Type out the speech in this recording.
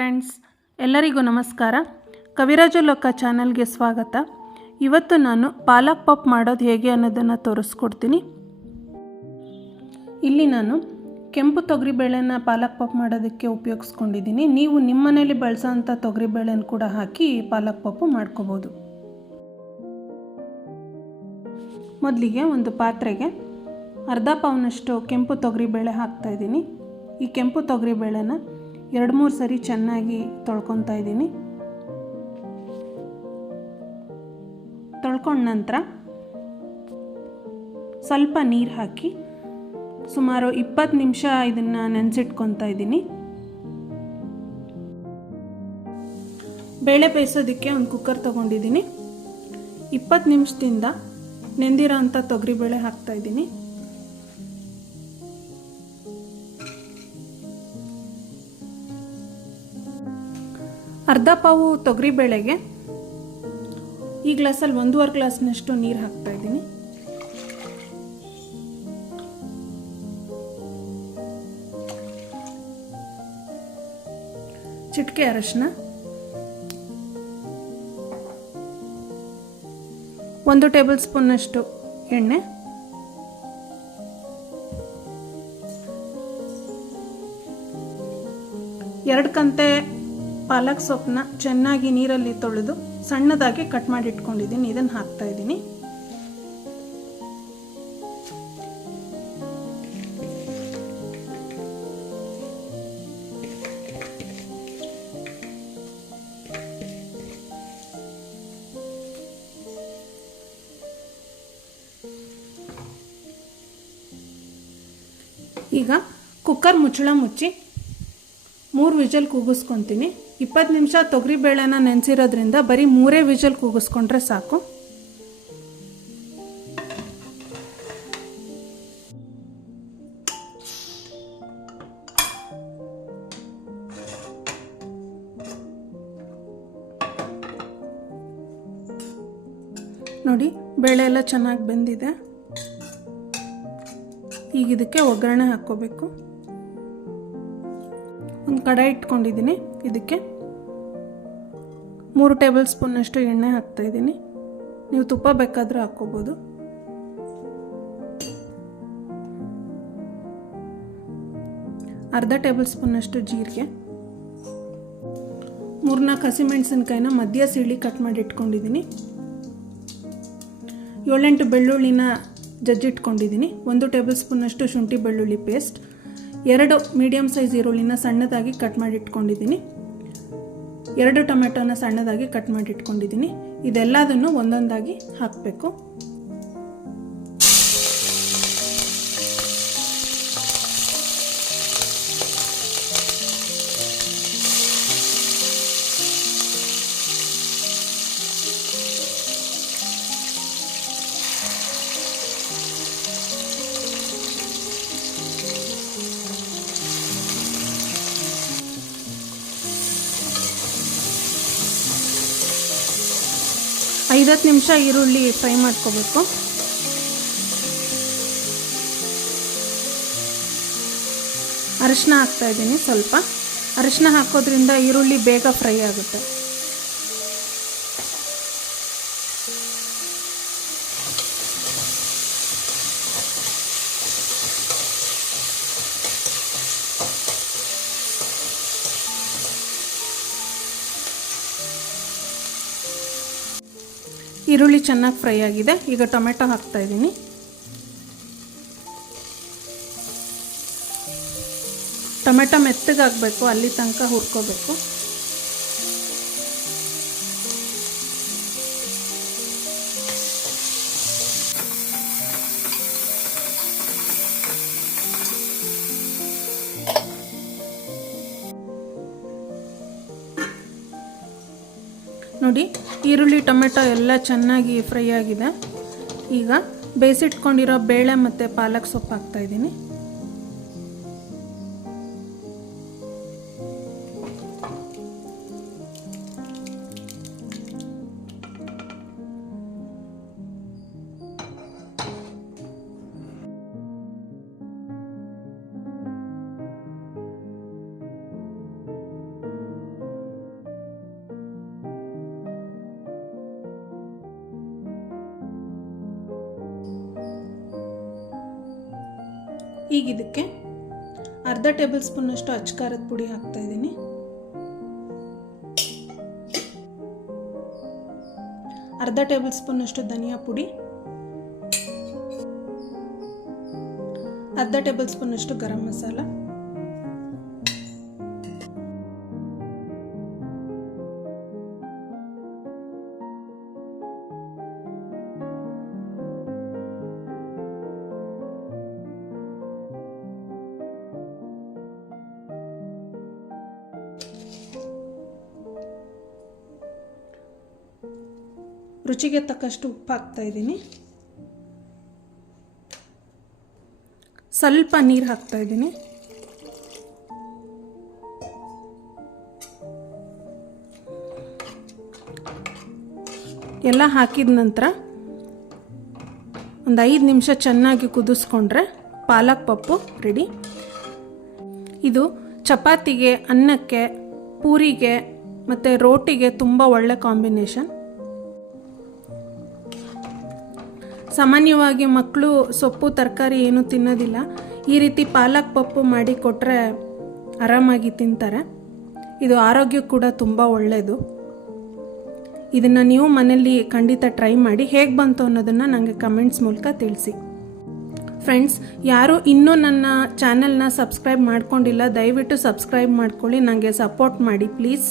Friends ಎಲ್ಲರಿಗೂ ನಮಸ್ಕಾರ. ಕವಿರಾಜು ಲೋಕ ಚಾನಲ್ಗೆ ಸ್ವಾಗತ. ಇವತ್ತು ನಾನು ಪಾಲಕ್ ಪಪ್ ಮಾಡೋದು ಹೇಗೆ ಅನ್ನೋದನ್ನು ತೋರಿಸ್ಕೊಡ್ತೀನಿ. ಇಲ್ಲಿ ನಾನು ಕೆಂಪು ತೊಗರಿಬೇಳೆನ ಪಾಲಕ್ ಪಪ್ ಮಾಡೋದಕ್ಕೆ ಉಪಯೋಗಿಸ್ಕೊಂಡಿದ್ದೀನಿ. ನೀವು ನಿಮ್ಮ ಮನೇಲಿ ಬಳಸೋಂಥ ತೊಗರಿಬೇಳೆನ ಕೂಡ ಹಾಕಿ ಪಾಲಕ್ ಪಪ್ಪು ಮಾಡ್ಕೋಬೋದು. ಮೊದಲಿಗೆ ಒಂದು ಪಾತ್ರೆಗೆ ಅರ್ಧ ಪೌನಷ್ಟು ಕೆಂಪು ತೊಗರಿಬೇಳೆ ಹಾಕ್ತಾಯಿದ್ದೀನಿ ಈ ಕೆಂಪು ತೊಗರಿಬೇಳೆನ ಎರಡು ಮೂರು ಸರಿ ಚೆನ್ನಾಗಿ ತೊಳ್ಕೊತಾ ಇದ್ದೀನಿ. ತೊಳ್ಕೊಂಡ ನಂತರ ಸ್ವಲ್ಪ ನೀರು ಹಾಕಿ ಸುಮಾರು ಇಪ್ಪತ್ತು ನಿಮಿಷ ಇದನ್ನು ನೆನೆಸಿಟ್ಕೊತಾ ಇದ್ದೀನಿ. ಬೇಳೆ ಬೇಯಿಸೋದಕ್ಕೆ ಒಂದು ಕುಕ್ಕರ್ ತೊಗೊಂಡಿದ್ದೀನಿ. ಇಪ್ಪತ್ತು ನಿಮಿಷದಿಂದ ನೆಂದಿರೋ ಅಂಥ ತೊಗರಿಬೇಳೆ ಹಾಕ್ತಾಯಿದ್ದೀನಿ ಅರ್ಧ ಪಾವು ತೊಗರಿಬೇಳೆಗೆ ಈ ಗ್ಲಾಸಲ್ಲಿ ಒಂದೂವರೆ ಗ್ಲಾಸ್ನಷ್ಟು ನೀರು ಹಾಕ್ತಾ ಇದ್ದೀನಿ. ಚಿಟಿಕೆ ಅರಶಿನ. ಒಂದು ಟೇಬಲ್ ಸ್ಪೂನ್ನಷ್ಟು ಎಣ್ಣೆ. ಎರಡು ಕಂತೆ ಪಾಲಕ್ ಸೊಪ್ಪನ್ನ ಚೆನ್ನಾಗಿ ನೀರಲ್ಲಿ ತೊಳೆದು ಸಣ್ಣದಾಗಿ ಕಟ್ ಮಾಡಿ ಇಟ್ಕೊಂಡಿದ್ದೀನಿ. ಇದನ್ನು ಹಾಕ್ತಾ ಇದ್ದೀನಿ. ಈಗ ಕುಕ್ಕರ್ ಮುಚ್ಚಳ ಮುಚ್ಚಿ ಮೂರು ವಿಜಲ್ ಕೂಗಿಸ್ಕೊತೀನಿ. ಇಪ್ಪತ್ತು ನಿಮಿಷ ತೊಗರಿಬೇಳೆನ ನೆನೆಸಿರೋದ್ರಿಂದ ಬರೀ ಮೂರೇ ವಿಜಲ್ ಕೂಗಿಸ್ಕೊಂಡ್ರೆ ಸಾಕು. ನೋಡಿ, ಬೇಳೆ ಎಲ್ಲ ಚೆನ್ನಾಗಿ ಬೆಂದಿದೆ. ಈಗ ಇದಕ್ಕೆ ಒಗ್ಗರಣೆ ಹಾಕ್ಕೋಬೇಕು. ಒಂದು ಕಡಾಯಿ ಇಟ್ಕೊಂಡಿದ್ದೀನಿ. ಇದಕ್ಕೆ ಮೂರು ಟೇಬಲ್ ಸ್ಪೂನಷ್ಟು ಎಣ್ಣೆ ಹಾಕ್ತಾಯಿದ್ದೀನಿ ನೀವು ತುಪ್ಪ ಬೇಕಾದರೂ ಹಾಕ್ಕೋಬೋದು. ಅರ್ಧ ಟೇಬಲ್ ಸ್ಪೂನಷ್ಟು ಜೀರಿಗೆ. ಮೂರ್ನಾಲ್ಕು ಹಸಿಮೆಣಸಿನ್ಕಾಯಿನ ಮಧ್ಯ ಸೀಳಿ ಕಟ್ ಮಾಡಿ ಇಟ್ಕೊಂಡಿದ್ದೀನಿ. ಏಳೆಂಟು ಬೆಳ್ಳುಳ್ಳಿನ ಜಜ್ಜಿಟ್ಕೊಂಡಿದ್ದೀನಿ. ಒಂದು ಟೇಬಲ್ ಸ್ಪೂನಷ್ಟು ಶುಂಠಿ ಬೆಳ್ಳುಳ್ಳಿ ಪೇಸ್ಟ್. ಎರಡು ಮೀಡಿಯಮ್ ಸೈಜ್ ಈರುಳ್ಳಿನ ಸಣ್ಣದಾಗಿ ಕಟ್ ಮಾಡಿ ಇಟ್ಕೊಂಡಿದ್ದೀನಿ. ಎರಡು ಟೊಮೆಟೊನ ಸಣ್ಣದಾಗಿ ಕಟ್ ಮಾಡಿ ಇಟ್ಕೊಂಡಿದ್ದೀನಿ. ಇದೆಲ್ಲದನ್ನು ಒಂದೊಂದಾಗಿ ಹಾಕಬೇಕು. ಐದತ್ತು ನಿಮಿಷ ಈರುಳ್ಳಿ ಫ್ರೈ ಮಾಡ್ಕೋಬೇಕು. ಅರಿಶಿನ ಹಾಕ್ತಾ ಇದ್ದೀನಿ ಸ್ವಲ್ಪ. ಅರಿಶಿನ ಹಾಕೋದ್ರಿಂದ ಈರುಳ್ಳಿ ಬೇಗ ಫ್ರೈ ಆಗುತ್ತೆ. ಈರುಳ್ಳಿ ಚೆನ್ನಾಗಿ ಫ್ರೈ ಆಗಿದೆ. ಈಗ ಟೊಮೆಟೊ ಹಾಕ್ತಾ ಇದ್ದೀನಿ. ಟೊಮೆಟೊ ಮೆತ್ತಗಾಗಬೇಕು ಅಲ್ಲಿ ತನಕ ಹುರ್ಕೋಬೇಕು. ನೋಡಿ ಈರುಳ್ಳಿ ಟೊಮೆಟೊ ಎಲ್ಲ ಚೆನ್ನಾಗಿ ಫ್ರೈ ಆಗಿದೆ. ಈಗ ಬೇಯಿಸಿಟ್ಕೊಂಡಿರೋ ಬೇಳೆ ಮತ್ತು ಪಾಲಕ್ ಸೊಪ್ಪು ಹಾಕ್ತಾಯಿದ್ದೀನಿ ಈಗ ಇದಕ್ಕೆ ಅರ್ಧ ಟೇಬಲ್ ಸ್ಪೂನಷ್ಟು ಅಚ್ಕಾರದ ಪುಡಿ ಹಾಕ್ತಾ ಇದ್ದೀನಿ. ಅರ್ಧ ಟೇಬಲ್ ಸ್ಪೂನಷ್ಟು ಧನಿಯಾ ಪುಡಿ. ಅರ್ಧ ಟೇಬಲ್ ಸ್ಪೂನಷ್ಟು ಗರಂ ಮಸಾಲ. ರುಚಿಗೆ ತಕ್ಕಷ್ಟು ಉಪ್ಪು ಹಾಕ್ತಾ ಇದ್ದೀನಿ. ಸ್ವಲ್ಪ ನೀರು ಹಾಕ್ತಾ ಇದ್ದೀನಿ. ಎಲ್ಲ ಹಾಕಿದ ನಂತರ ಒಂದು ಐದು ನಿಮಿಷ ಚೆನ್ನಾಗಿ ಕುದಿಸ್ಕೊಂಡ್ರೆ ಪಾಲಕ್ ಪಪ್ಪು ರೆಡಿ ಇದು ಚಪಾತಿಗೆ, ಅನ್ನಕ್ಕೆ, ಪೂರಿಗೆ ಮತ್ತು ರೋಟಿಗೆ ತುಂಬ ಒಳ್ಳೆ ಕಾಂಬಿನೇಷನ್ ಸಾಮಾನ್ಯವಾಗಿ ಮಕ್ಕಳು ಸೊಪ್ಪು, ತರಕಾರಿ ಏನೂ ತಿನ್ನೋದಿಲ್ಲ. ಈ ರೀತಿ ಪಾಲಕ್ ಪಪ್ಪು ಮಾಡಿ ಕೊಟ್ಟರೆ ಆರಾಮಾಗಿ ತಿಂತಾರೆ. ಇದು ಆರೋಗ್ಯ ಕೂಡ ತುಂಬ ಒಳ್ಳೆಯದು ಇದನ್ನು ನೀವು ಮನೇಲಿ ಖಂಡಿತ ಟ್ರೈ ಮಾಡಿ. ಹೇಗೆ ಬಂತು ಅನ್ನೋದನ್ನು ನನಗೆ ಕಮೆಂಟ್ಸ್ ಮೂಲಕ ತಿಳಿಸಿ. ಫ್ರೆಂಡ್ಸ್, ಯಾರು ಇನ್ನೂ ನನ್ನ ಚಾನೆಲ್ನ ಸಬ್ಸ್ಕ್ರೈಬ್ ಮಾಡ್ಕೊಂಡಿಲ್ಲ, ದಯವಿಟ್ಟು ಸಬ್ಸ್ಕ್ರೈಬ್ ಮಾಡ್ಕೊಳ್ಳಿ. ನನಗೆ ಸಪೋರ್ಟ್ ಮಾಡಿ ಪ್ಲೀಸ್.